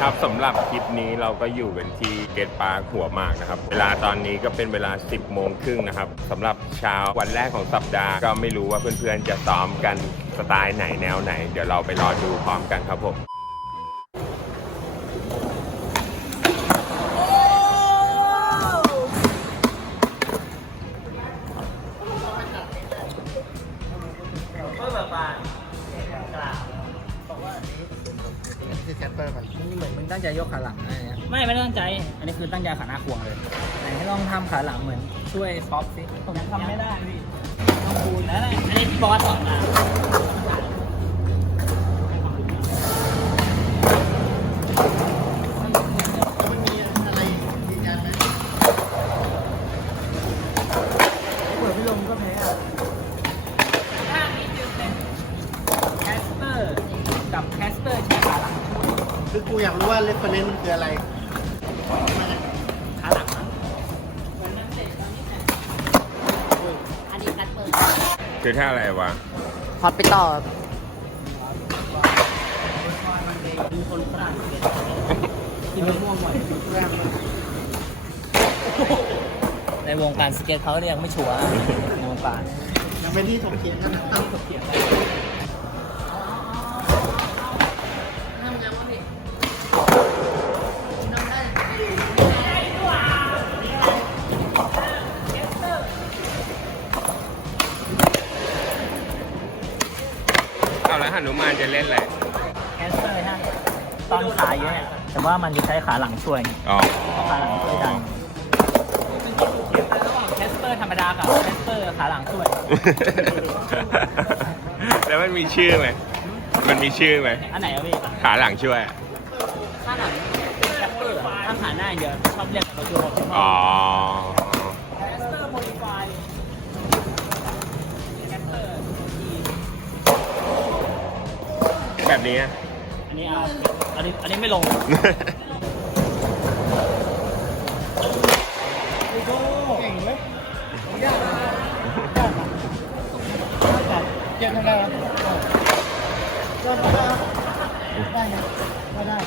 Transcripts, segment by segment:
ครับสำหรับคลิปนี้เราก็อยู่กันที่เกตปาร์คหัวหมากนะครับ เวลาตอนนี้ก็เป็นเวลา 10 โมงครึ่งนะครับสำหรับเช้าวันแรกของสัปดาห์ ก็ไม่รู้ว่าเพื่อนๆจะซ้อมกันสไตล์ไหนแนวไหน เดี๋ยวเราไปรอดูพร้อมกันครับผม อันนี้คือตั้งใจขาหน้าควงเลย ไหนให้ลองทำขาหลังเหมือนช่วยซอฟต์ซิผมยังทำไม่ได้พี่ต้องคูณแล้วแหละอันนี้บอสสอนมามันมีอะไรยืนยันไหมเปิดพี่ลมก็แพ้อะท่านี้จึงเป็นแคสเปอร์กับแคสเปอร์ใช้ขาหลังคือกูอยากรู้ว่าเรฟเฟรนซ์มันคืออะไร คือท่าอะไรวะฮอตไปต่อมีคนฝรั่งเศสกินมะม่วงบ่อยในวงการสเก็ตเขาเรียกไม่ชัวร์ในวงการมันเป็นที่ถกเถียงกันนะเอาแล้ว หนุมานจะเล่นอะไรแคสเปอร์ฮะตอนขาเยอะเนี่ยแต่ว่ามันจะใช้ขาหลังช่วยอ๋อขาหลังช่วยดันระหว่างแคสเปอร์ธรรมดากับแคสเปอร์ขาหลังช่วย แล้วมันมีชื่อไหมมันมีชื่อไหมอันไหนอะพี่ขาหลังช่วยขาหลังแคสเปอร์ถ้าขาหน้าอย่างเดียวชอบเรียกกับตัวของอ๋อ แบบนี้อะอันนี้อะอันนี้อันนี้ไม่ลงเก่งเว้ยยากนะยากนะเก่งทำไมวะก็ได้ได้ไงก็ได้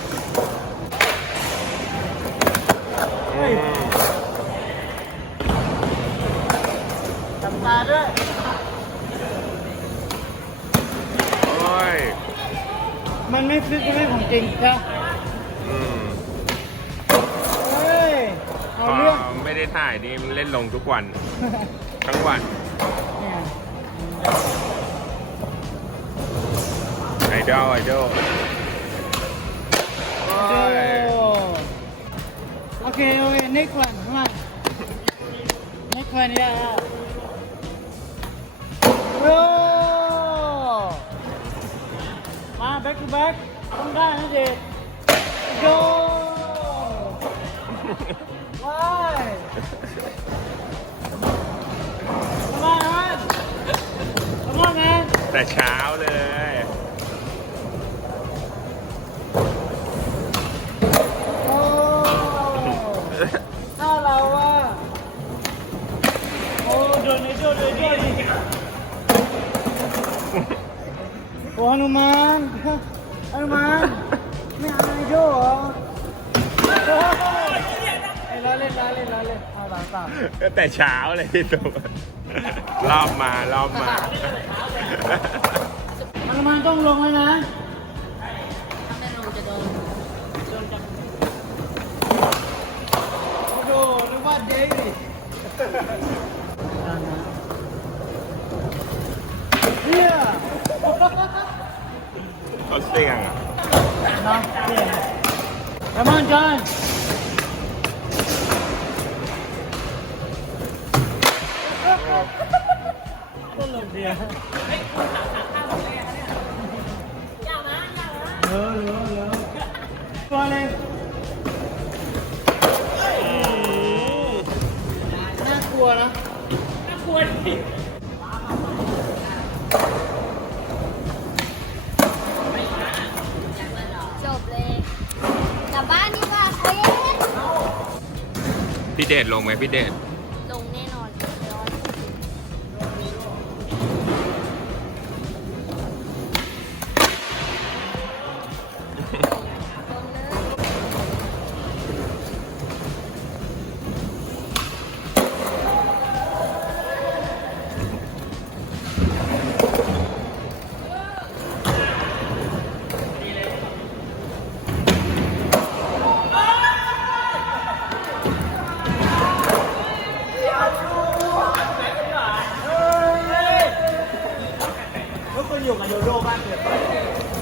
อืมทำตาด้วย โอ้ย มันไม่ฟิกไม่ของจริงใช่อืมเฮ้ย เอาเรื่องพอไม่ได้ถ่ายนี่มันเล่นลงทุกวัน ทั้งวันเนี่ยไอดอลไอดอลโอ้ยโอเค โอเค next one come on next one yeah Bro มา back to back ต้องได้นะเด็ก go why come on man come on man แต่เช้าเลยโอ้ถ้าเราว่า โอ้โดนไอ้โดนไอ้โดนโอ้ฮนุมานฮนุมาน ไม่เอาไอ้โดเหรอโอ้ยไอ้ล้อเล่นล้อเล่นล้อเล่นเอาหลังสามแต่เช้าเลยพี่ตู่รอบมารอบมาฮนุมานต้องลงแล้วนะถ้าไม่ลงจะโดนโดนึกว่าเด็กดิเฮียเขาเสี่ยงอะน้ องเฮีย Come on John ก็ลงเดียวเออเออเออตัวเลยน่ากลัวนะจ ดชลงไหมพี่เดช คนอยู่กับโดโด้บ้างเกิด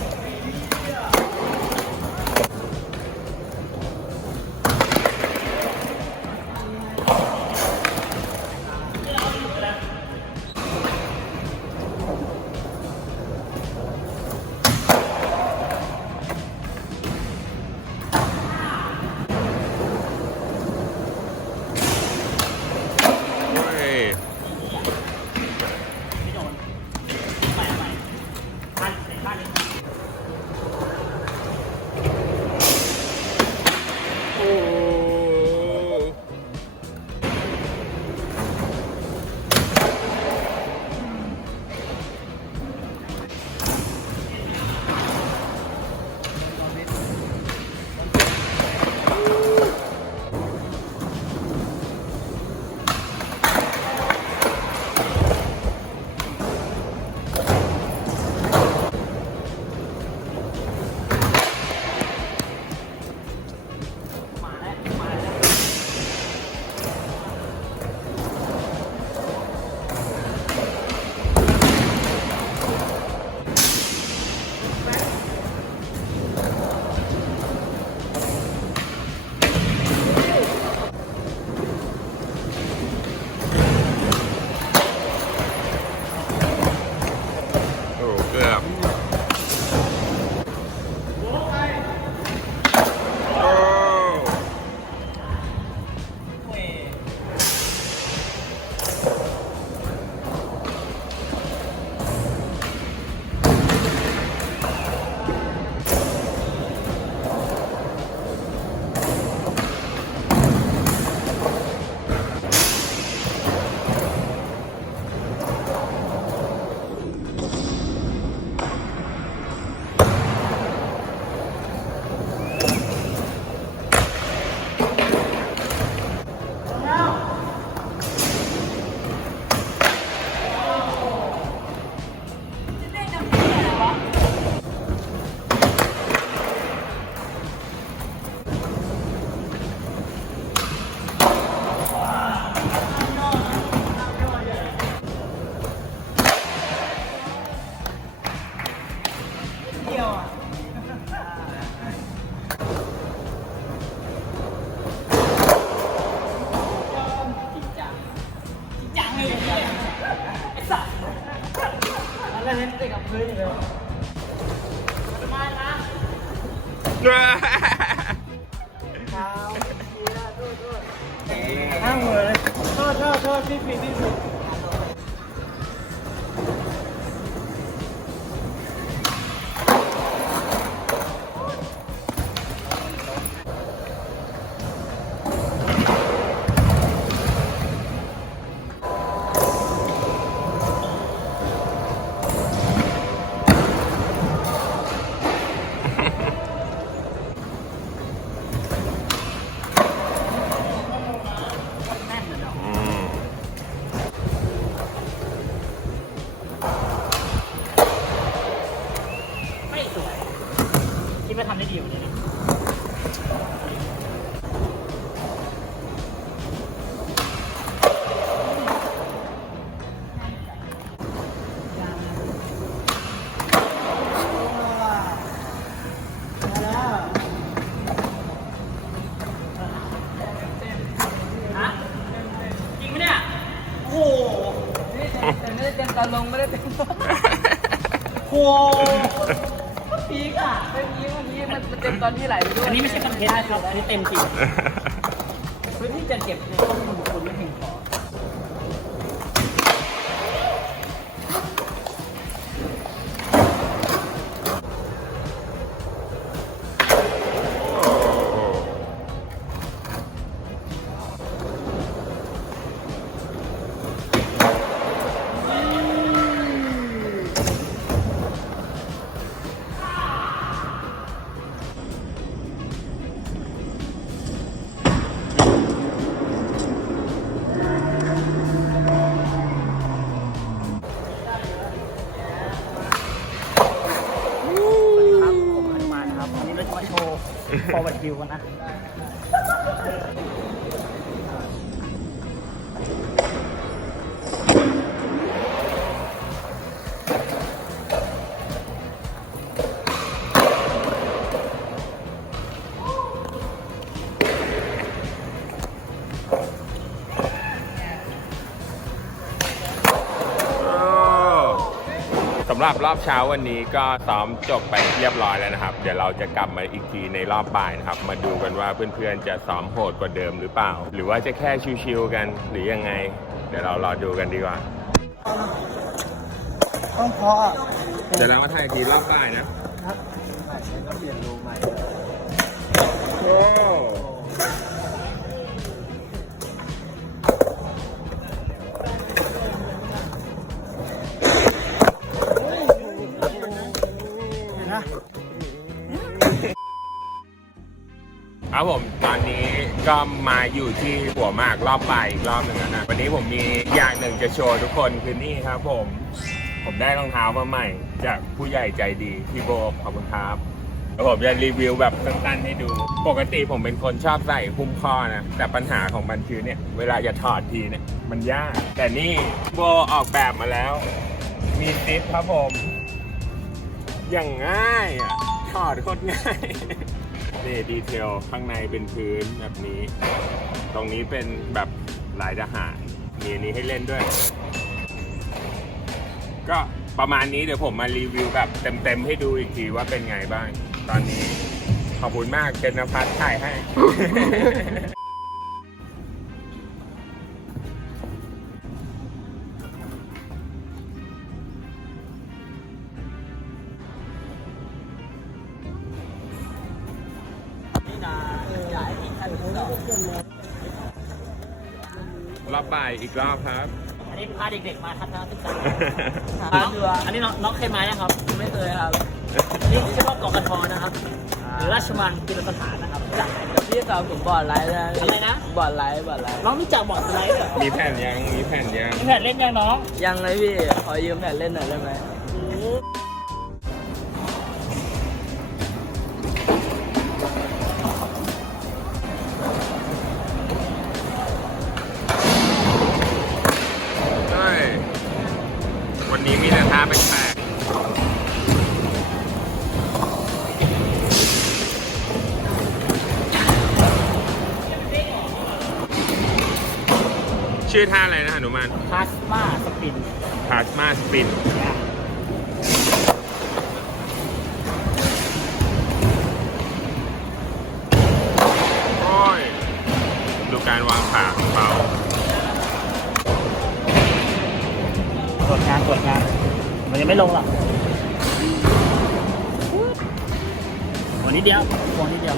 กระเด็นติดกับพื้นอยู่เลยเท้าดีนะโทษโทษข้างหัวเลยโทษโทษโทษพี่ผิดพี่ผิด อนเทนต์นะครับ วิวกันะ สำหรับรอบเช้าวันนี้ก็ซ้อมจบไปเรียบร้อยแล้วนะครับ เดี๋ยวเราจะกลับมาอีกทีในรอบบ่ายนะครับ มาดูกันว่าเพื่อนๆจะซ้อมโหดกว่าเดิมหรือเปล่า หรือว่าจะแค่ชิวๆกันหรือยังไง เดี๋ยวเรารอดูกันดีกว่า ต้องเพราะอะเดี๋ยวเรามาถ่ายอีกทีรอบบ่ายนะครับใหม่ก็เปลี่ยนรูใหม่ โอ้ ครับผมตอนนี้ก็มาอยู่ที่หัวมากรอบบ่ายอีกรอบหนึ่งแล้วนะวันนี้ผมมีอย่างหนึ่งจะโชว์ทุกคนคือนี่ครับผม ผมได้รองเท้ามาใหม่ จากผู้ใหญ่ใจดีพี่โบขอบคุณครับแล้วผมจะรีวิวแบบสั้นๆให้ดู ปกติผมเป็นคนชอบใส่หุ้มข้อนะแต่ปัญหาของมันคือเนี่ย เวลาจะถอดทีเนี่ยมันยาก แต่นี่โบออกแบบมาแล้ว มีซิปครับผม อย่างง่ายอะ ถอดโคตรง่าย นี่ดีเทลข้างในเป็นพื้นแบบนี้ ตรงนี้เป็นแบบหลายทหารมีอันนี้ให้เล่นด้วย ก็ประมาณนี้เดี๋ยวผมมารีวิวแบบเต็มๆให้ดูอีกทีว่าเป็นไงบ้าง ตอนนี้ขอบคุณมากเจนนพัสถ่ายให้ อบบ่ายอีกรอบครับ อันนี้พาเด็กๆมาทัศนศึกษาน้องอันนี้น้องน้องเคยมายังครับ ไม่เคยครับนี่เฉพาะเกาะกระทอนะครับหรือราชมังกีฬาสถานนะครับรู้จักไหมกับพี่สาวผมบอร์ดไลท์นะอะไรนะบอร์ดไลท์บอร์ดไลท์น้องรู้จักบอร์ดสไลด์เหรอมีแผ่นยังมีแผ่นยังมีแผ่นเล่นยังน้อง ยังเลยพี่ขอยืมแผ่นเล่นหน่อยได้ไหม ชื่อท่าอะไรนะหนุมันพาสมาสปินพาสมาสปินโอ้ย ดูการวางขาของเราตรวจงานตรวจงาน มันยังไม่ลงหรอกวันนี้เดียววันนี้เดียว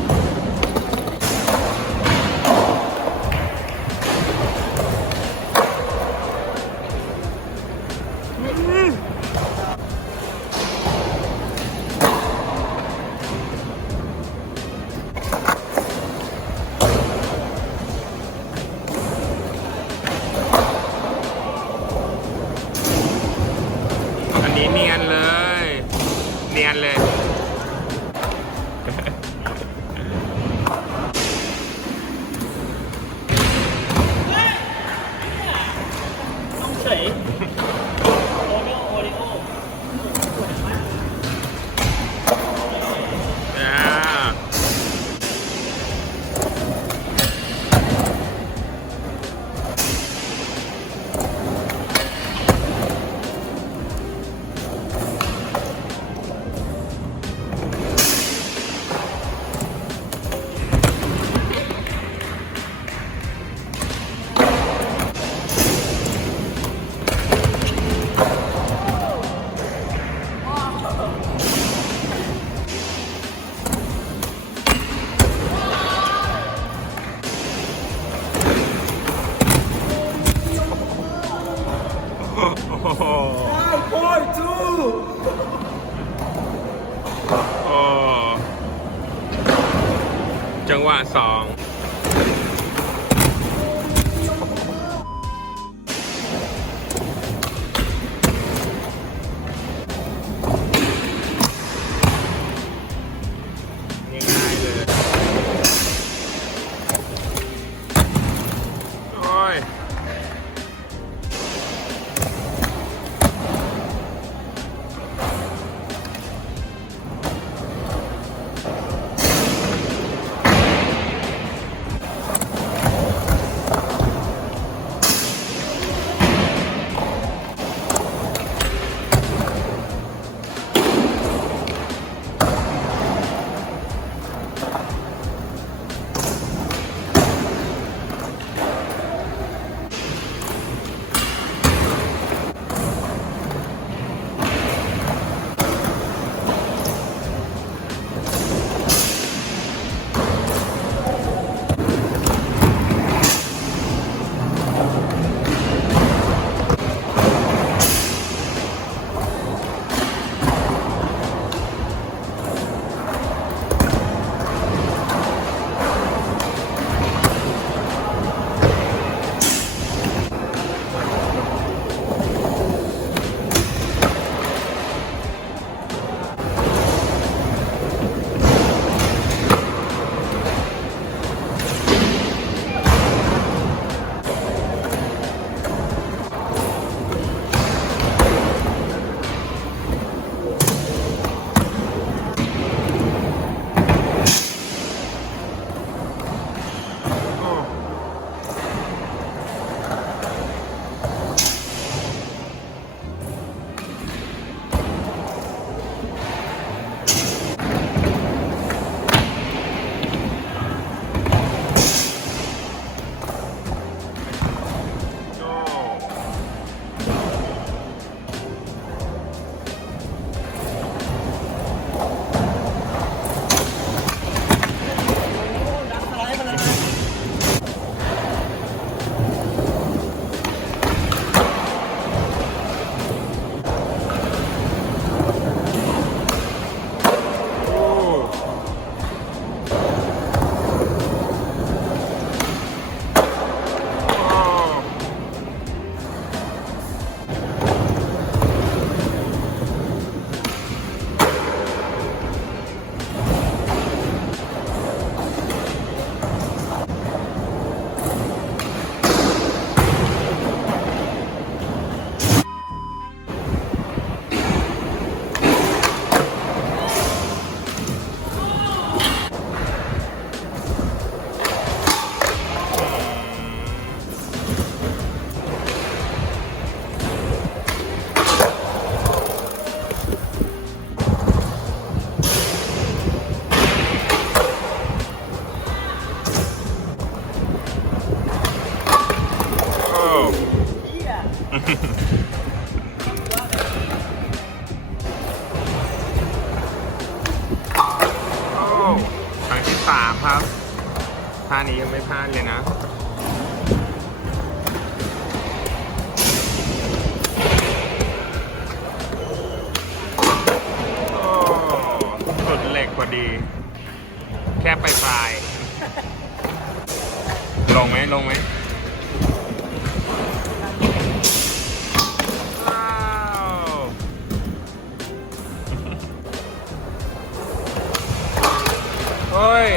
เฮ้ย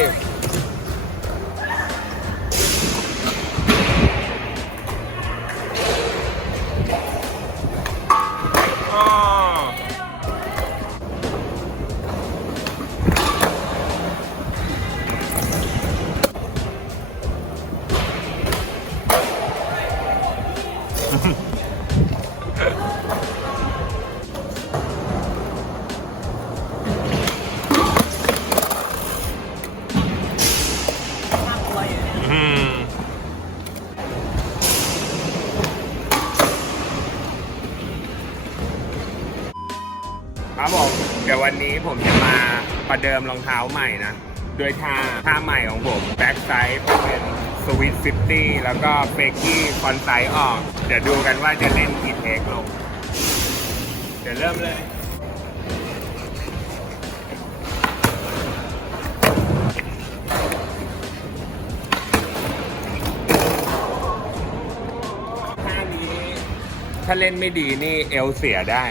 เดิมรองเท้าใหม่นะโดยท่าท่าใหม่ของผมแบ็กไซด์เป็นสวิตซิตี้แล้วก็เฟกกี้คอนไซด์ออก เดี๋ยวดูกันว่าจะเล่นกี่เทคลง เดี๋ยวเริ่มเลยท่านี้ถ้าเล่นไม่ดีนี่เอวเสียได้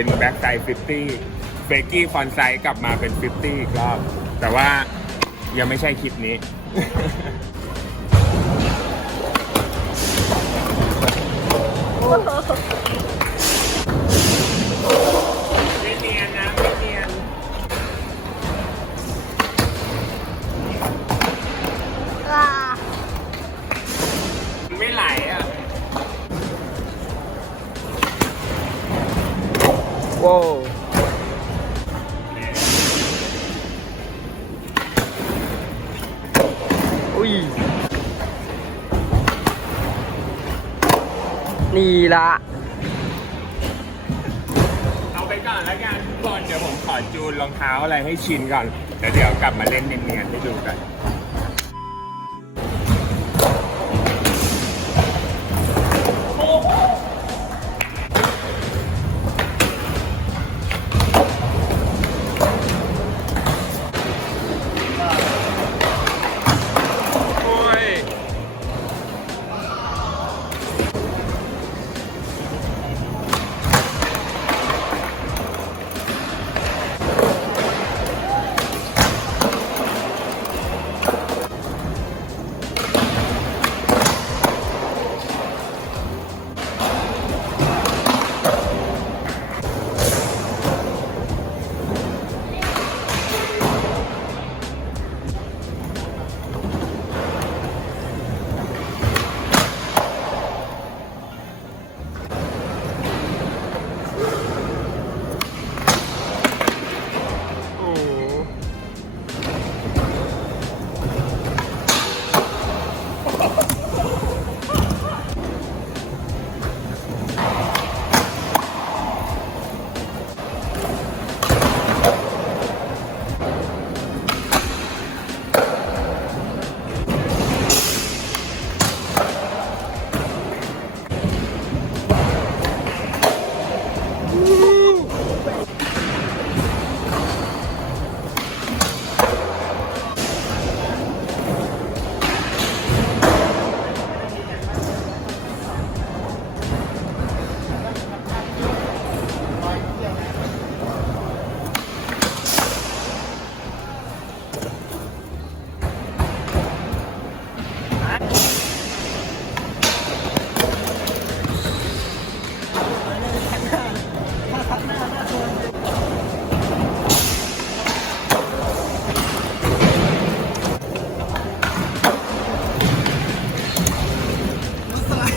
เป็นแบ็กไซด์50เฟกกี้ฟอนไซด์กลับมาเป็น 50 อีกรอบ แต่ว่ายังไม่ใช่คลิปนี้ไนี่ละเอาไปก่อนแล้วกันก่อนเดี๋ยวผมขอจูนรองเท้าอะไรให้ชินก่อนแล้วเดี๋ยวกลับมาเล่นเนียนๆให้ดูกัน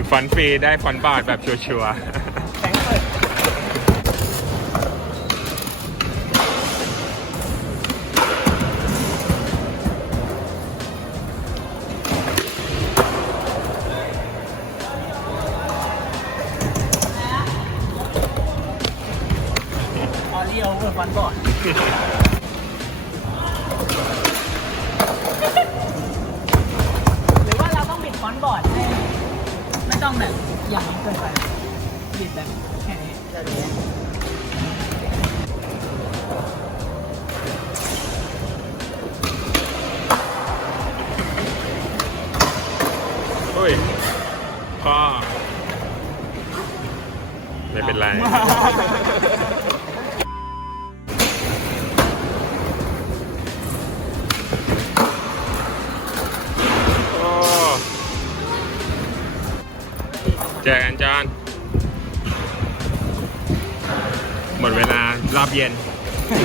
ฝึกฟอนฟรีได้ฟอนบอร์ดแบบชัวร์ออเรียวเวอร์ฟันบอร์ด ต้องแบบอย่างนี้เกินไปบิดแบบแค่นี้ สำ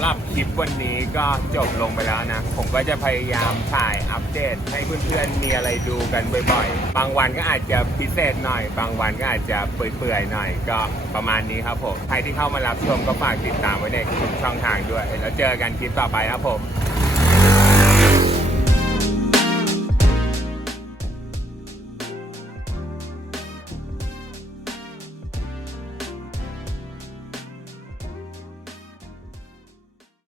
หรับคลิปวันนี้ก็จบลงไปแล้วนะ ผมก็จะพยายามถ่ายอัปเดตให้เพื่อนๆมีอะไรดูกันบ่อยๆ บางวันก็อาจจะพิเศษหน่อย บางวันก็อาจจะเปื่อยๆหน่อยก็ประมาณนี้ครับผม ใครที่เข้ามารับชมก็ฝากติดตามไว้ในทุกช่องทางด้วย แล้วเจอกันคลิปต่อไปครับผม